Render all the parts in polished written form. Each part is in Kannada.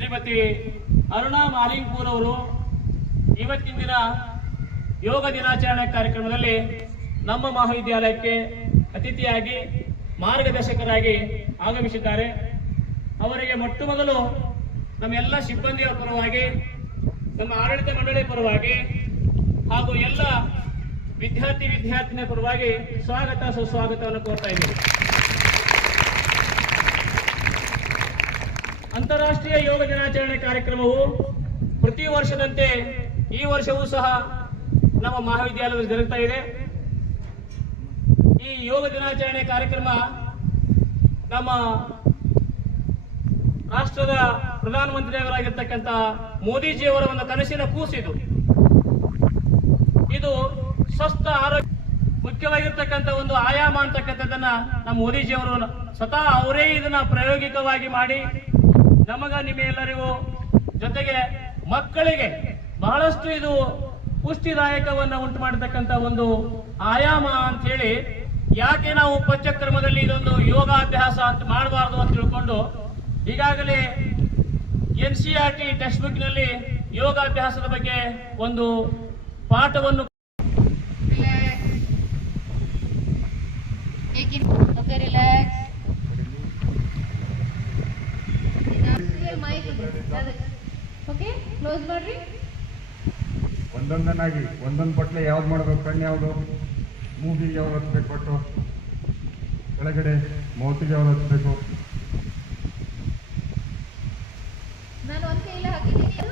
ಶ್ರೀಮತಿ ಅರುಣಾ ಮಾಲಿಂಗ್ಪುರ್ ಅವರು ಇವತ್ತಿನ ದಿನ ಯೋಗ ದಿನಾಚರಣೆ ಕಾರ್ಯಕ್ರಮದಲ್ಲಿ ನಮ್ಮ ಮಹಾವಿದ್ಯಾಲಯಕ್ಕೆ ಅತಿಥಿಯಾಗಿ ಮಾರ್ಗದರ್ಶಕರಾಗಿ ಆಗಮಿಸಿದ್ದಾರೆ. ಅವರಿಗೆ ಮೊಟ್ಟ ಮೊದಲು ನಮ್ಮೆಲ್ಲ ಸಿಬ್ಬಂದಿಯ ಪರವಾಗಿ, ನಮ್ಮ ಆಡಳಿತ ಮಂಡಳಿ ಪರವಾಗಿ ಹಾಗೂ ಎಲ್ಲ ವಿದ್ಯಾರ್ಥಿನಿಯ ಪರವಾಗಿ ಸ್ವಾಗತ ಸುಸ್ವಾಗತವನ್ನು ಕೋರ್ತಾ ಇದ್ದೀವಿ. ಅಂತಾರಾಷ್ಟ್ರೀಯ ಯೋಗ ದಿನಾಚರಣೆ ಕಾರ್ಯಕ್ರಮವು ಪ್ರತಿ ವರ್ಷದಂತೆ ಈ ವರ್ಷವೂ ಸಹ ನಮ್ಮ ಮಹಾವಿದ್ಯಾಲಯದಲ್ಲಿ ಜರುಗ್ತಾ ಇದೆ. ಈ ಯೋಗ ದಿನಾಚರಣೆ ಕಾರ್ಯಕ್ರಮ ನಮ್ಮ ರಾಷ್ಟ್ರದ ಪ್ರಧಾನಮಂತ್ರಿಯವರಾಗಿರ್ತಕ್ಕಂಥ ಮೋದಿಜಿಯವರ ಒಂದು ಕನಸಿನ ಕೂಸಿದು. ಇದು ಸ್ವಸ್ಥ ಆರೋಗ್ಯ ಮುಖ್ಯವಾಗಿರ್ತಕ್ಕಂಥ ಒಂದು ಆಯಾಮ ಅಂತಕ್ಕಂಥದ್ದನ್ನ ನಮ್ಮ ಮೋದಿಜಿಯವರು ಸ್ವತಃ ಅವರೇ ಇದನ್ನ ಪ್ರಾಯೋಗಿಕವಾಗಿ ಮಾಡಿ ನಮಗ ನಿಮ್ಮೆಲ್ಲರಿಗೂ ಜೊತೆಗೆ ಮಕ್ಕಳಿಗೆ ಬಹಳಷ್ಟು ಇದು ಪುಷ್ಟಿದಾಯಕವನ್ನು ಉಂಟು ಮಾಡತಕ್ಕಂಥ ಒಂದು ಆಯಾಮ ಅಂತ ಹೇಳಿ, ಯಾಕೆ ನಾವು ಪಂಚಕ್ರಮದಲ್ಲಿ ಇದೊಂದು ಯೋಗಾಭ್ಯಾಸ ಅಂತ ಮಾಡಬಾರ್ದು ಅಂತ ತಿಳ್ಕೊಂಡು ಈಗಾಗಲೇ NCERT ಟೆಕ್ಸ್ಟ್ ಬುಕ್ ನಲ್ಲಿ ಯೋಗಾಭ್ಯಾಸದ ಬಗ್ಗೆ ಒಂದು ಪಾಠವನ್ನು ಕ್ಲೋಸ್ ಮಾಡ್ರಿ. ಒಂದೊಂದನ್ನಾಗಿ ಒಂದೊಂದು ಬಟ್ಲೆ ಯಾವ್ದು ಮಾಡ್ಬೇಕು, ಕಣ್ಣು ಯಾವುದು, ಮೂಗಿಗೆ ಯಾವ್ದು ಹಚ್ಬೇಕು, ಕೊಟ್ಟು ಕೆಳಗಡೆ ಮೌತಿಗೆ ಯಾವ್ದು ಹಚ್ಬೇಕು. ನಾನು ಒಂದ್ ಕೈಲ ಹಾಕಿದ್ದೀನಿ,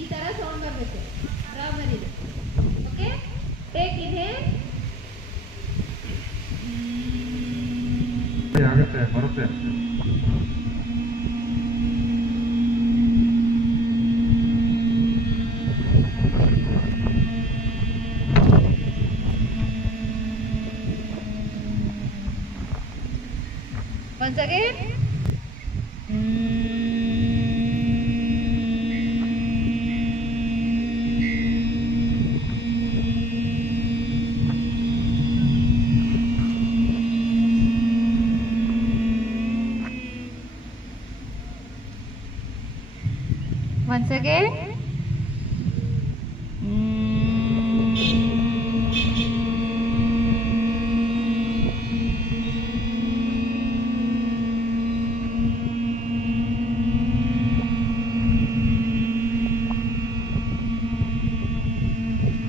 ಈ ತರ ಸೌಂಡ್ ಬರ್ಬೇಕು. ರಾಮರಿ ಓಕೆ, ಟೇಕ್ ಇದೆ ಆಗುತ್ತೆ, ಬರುತ್ತೆ. once again. Once again.